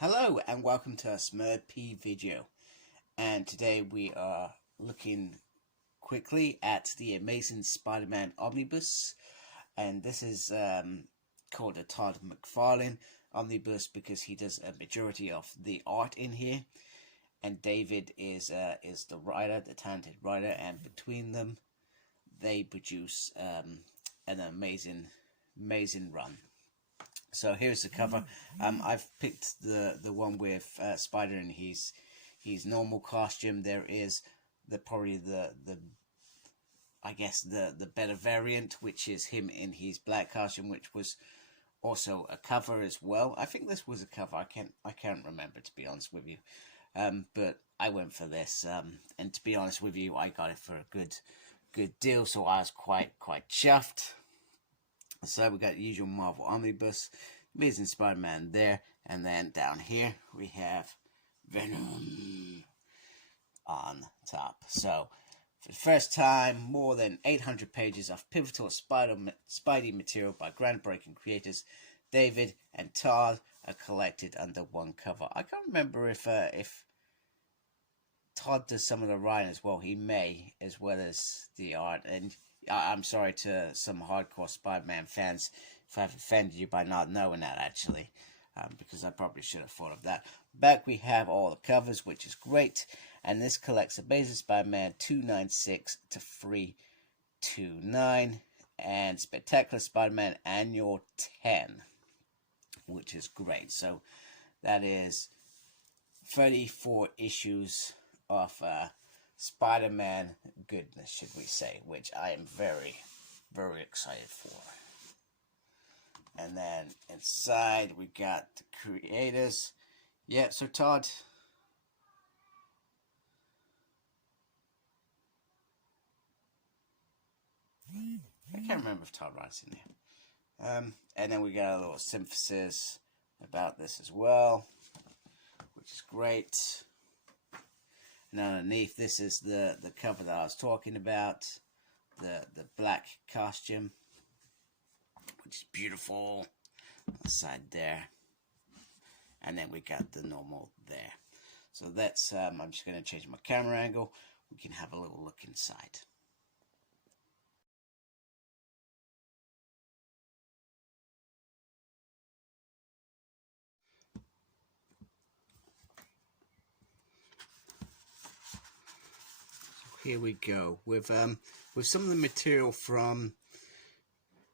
Hello and welcome to a Smurd video, and today we are looking quickly at the Amazing Spider-Man Omnibus, and this is called a Todd McFarlane Omnibus because he does a majority of the art in here, and David is the writer, the talented writer, and between them they produce an amazing run. So here's the cover. I've picked the one with Spider in his normal costume. There is probably the I guess the better variant, which is him in his black costume, which was also a cover as well. I think this was a cover. I can't remember, to be honest with you. But I went for this, and to be honest with you, I got it for a good deal. So I was quite chuffed. So we got the usual Marvel Omnibus, Amazing Spider-Man there, and then down here we have Venom on top. So for the first time, more than 800 pages of pivotal Spidey material by groundbreaking creators David and Todd are collected under one cover. I can't remember if Todd does some of the writing as well. He may, as well as the art. And I'm sorry to some hardcore Spider-Man fans if I've offended you by not knowing that, actually, because I probably should have thought of that. Back we have all the covers, which is great, and this collects Amazing Spider-Man 296 to 329, and Spectacular Spider-Man Annual 10, which is great. So that is 34 issues of Spider-Man goodness, should we say, which I am very excited for. And then inside we got the creators. Yeah, so Todd, I can't remember if Todd writes in there. And then we got a little synthesis about this as well, which is great. And underneath, this is the cover that I was talking about, the black costume, which is beautiful on the side there. And then we got the normal there. So that's, I'm just going to change my camera angle. We can have a little look inside. Here we go with some of the material from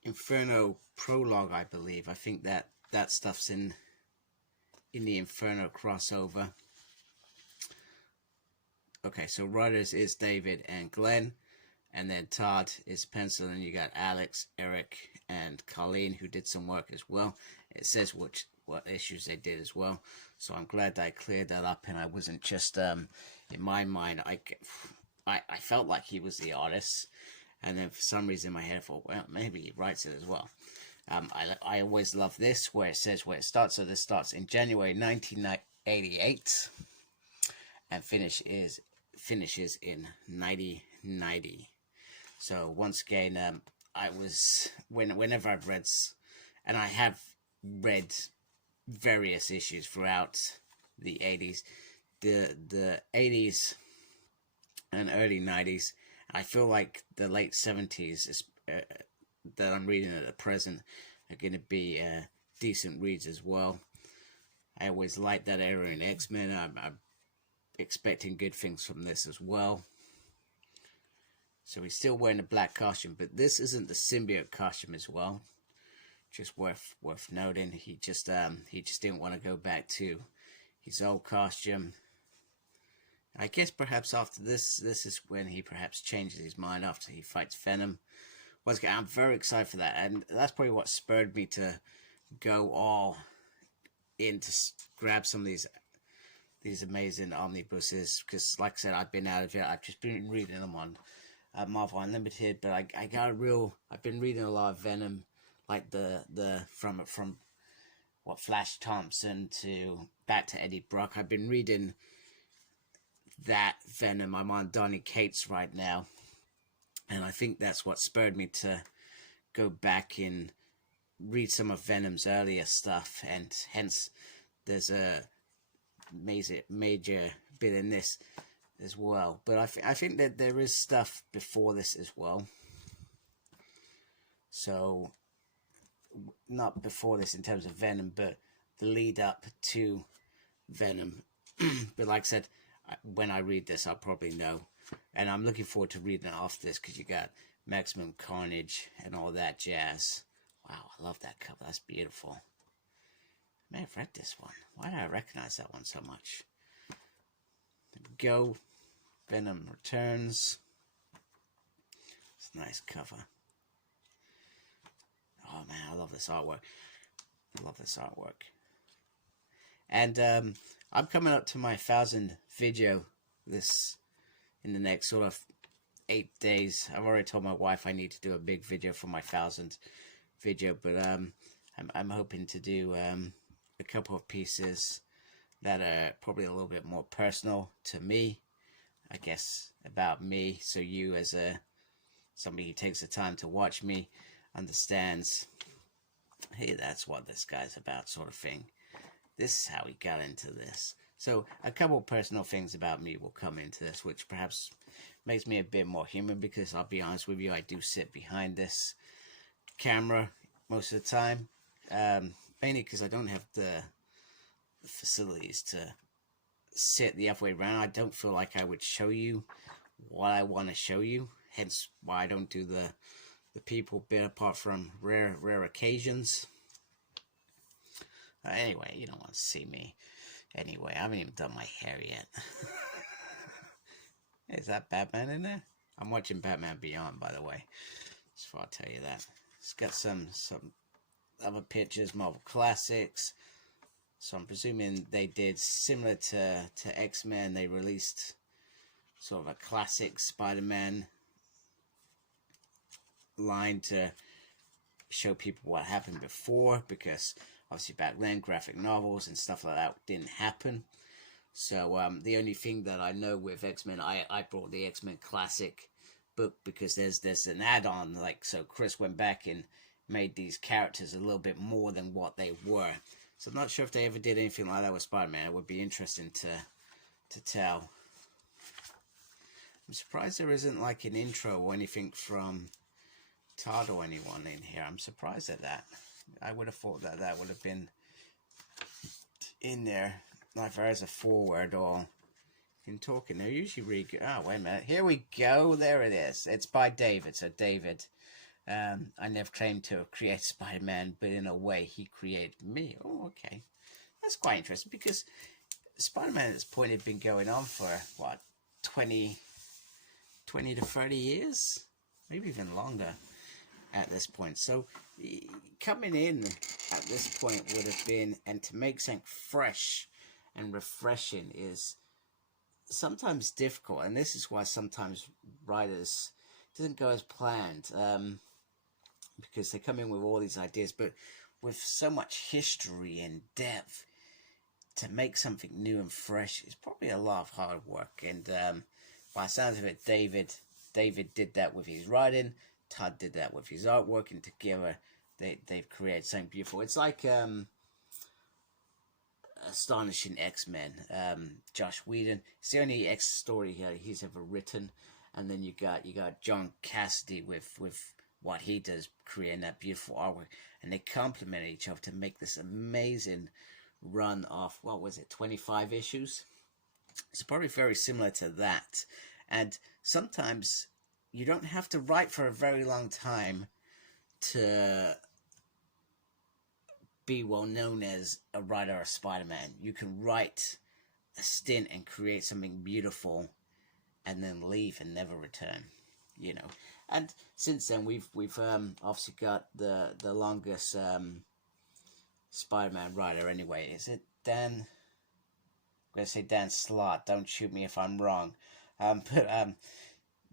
Inferno Prologue, I believe. I think that stuff's in the Inferno crossover. Okay, so writers is David and Glenn, and then Todd is pencil, and you got Alex, Eric, and Colleen who did some work as well. It says what issues they did as well. So I'm glad that I cleared that up, and I wasn't just in my mind. I felt like he was the artist, and then for some reason in my head I thought, well, maybe he writes it as well. I always love this, where it says where it starts. So this starts in January 1988, and finishes in 1990. So once again, I was whenever I've read, and I have read various issues throughout the 80s, the 80s. And early 90s. I feel like the late 70s is, that I'm reading at the present are going to be decent reads as well. I always liked that era in X-Men. I'm expecting good things from this as well. So he's still wearing a black costume, but this isn't the symbiote costume as well. Just worth noting. He just didn't want to go back to his old costume. I guess perhaps after this is when he perhaps changes his mind after he fights Venom. Once again, I'm very excited for that, and that's probably what spurred me to go all in to grab some of these amazing omnibuses. Because, like I said, I've been out of it. I've just been reading them on Marvel Unlimited, but I got I've been reading a lot of Venom, like from what Flash Thompson to back to Eddie Brock. I've been reading that Venom. I'm on Donny Cates right now, and I think that's what spurred me to go back and read some of Venom's earlier stuff, and hence there's a major bit in this as well. But I think that there is stuff before this as well. So, not before this in terms of Venom, but the lead up to Venom. But like I said, when I read this, I'll probably know. And I'm looking forward to reading it after this, because you got Maximum Carnage and all that jazz. Wow, I love that cover. That's beautiful. I may have read this one. Why do I recognize that one so much? There we go. Venom Returns. It's a nice cover. Oh man, I love this artwork. I love this artwork. And I'm coming up to my 1,000 video in the next sort of 8 days. I've already told my wife I need to do a big video for my 1,000th video, but I'm hoping to do a couple of pieces that are probably a little bit more personal to me, I guess, about me, so you as somebody who takes the time to watch me understands, hey, that's what this guy's about, sort of thing. This is how he got into this. So a couple of personal things about me will come into this, which perhaps makes me a bit more human, because I'll be honest with you, I do sit behind this camera most of the time, mainly because I don't have the facilities to sit the other way around. I don't feel like I would show you what I want to show you, hence why I don't do the people bit, apart from rare occasions. Anyway, you don't want to see me. Anyway, I haven't even done my hair yet. Is that Batman in there? I'm watching Batman Beyond, by the way. Just thought I'd tell you that. It's got some other pictures, Marvel Classics. So I'm presuming they did similar to X-Men. They released sort of a classic Spider-Man line to show people what happened before, because obviously back then graphic novels and stuff like that didn't happen. So the only thing that I know with X-Men, I brought the X-Men Classic book because there's an add-on, like, so Chris went back and made these characters a little bit more than what they were. So I'm not sure if they ever did anything like that with Spider-Man. It would be interesting to tell. I'm surprised there isn't like an intro or anything from Todd or anyone in here. I'm surprised at that. I would have thought that would have been in there, like there is a forward or in talking. They're usually really good. Oh, wait a minute. Here we go. There it is. It's by David. So David, I never claimed to have created Spider-Man, but in a way he created me. Oh, okay. That's quite interesting, because Spider-Man at this point had been going on for, what, 20 to 30 years? Maybe even longer at this point. So coming in at this point would have been, and to make something fresh and refreshing is sometimes difficult, and this is why sometimes writers doesn't go as planned, because they come in with all these ideas, but with so much history and depth, to make something new and fresh is probably a lot of hard work. And by the sounds of it, David did that with his writing, Todd did that with his artwork, and together they've created something beautiful. It's like Astonishing X-Men, Josh Whedon. It's the only X story he's ever written, and then you got John Cassidy with what he does, creating that beautiful artwork, and they complement each other to make this amazing run of, what was it, 25 issues? It's probably very similar to that. And sometimes you don't have to write for a very long time to be well known as a writer of Spider-Man. You can write a stint and create something beautiful and then leave and never return, you know. And since then we've obviously got the longest Spider-Man writer anyway. Is it Dan? I'm gonna say Dan Slott, don't shoot me if I'm wrong. But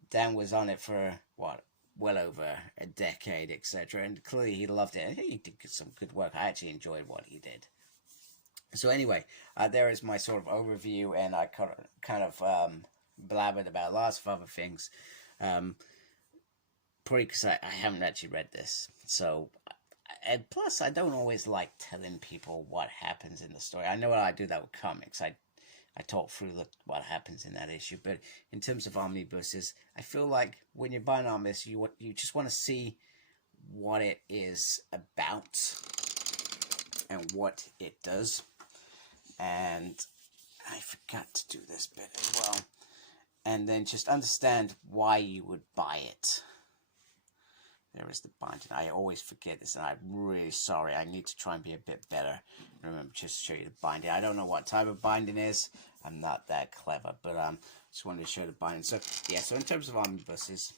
Dan was on it for what, well over a decade, etc. And clearly he loved it. He did some good work. I actually enjoyed what he did. So anyway, there is my sort of overview, and I kind of blabbered about lots of other things. Probably because I haven't actually read this. So And plus, I don't always like telling people what happens in the story. I know I do that with comics. I talk through what happens in that issue. But in terms of omnibuses, I feel like when you're buying omnibus, you just want to see what it is about and what it does. And I forgot to do this bit as well. And then just understand why you would buy it. There is the binding. I always forget this, and I'm really sorry. I need to try and be a bit better. Remember, just show you the binding. I don't know what type of binding is. I'm not that clever, but just wanted to show the binding. So yeah. So in terms of omnibuses,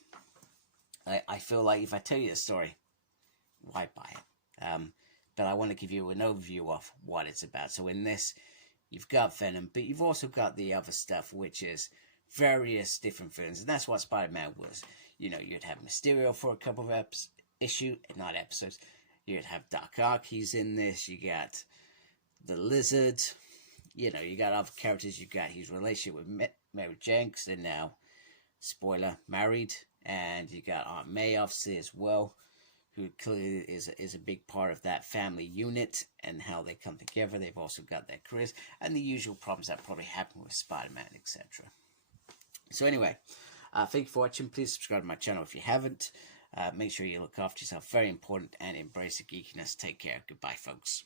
I feel like if I tell you the story, why buy it? But I want to give you an overview of what it's about. So in this, you've got Venom, but you've also got the other stuff, which is various different villains, and that's what Spider-Man was. You know, you'd have Mysterio for a couple of not episodes. You'd have Doc Ock, he's in this. You got the Lizard. You know, you got other characters. You got his relationship with Mary Jane, because they're now, spoiler, married. And you got Aunt May, obviously, as well, who clearly is a big part of that family unit and how they come together. They've also got their careers and the usual problems that probably happen with Spider-Man, etc. So anyway, thank you for watching. Please subscribe to my channel if you haven't. Make sure you look after yourself. Very important. And embrace the geekiness. Take care. Goodbye, folks.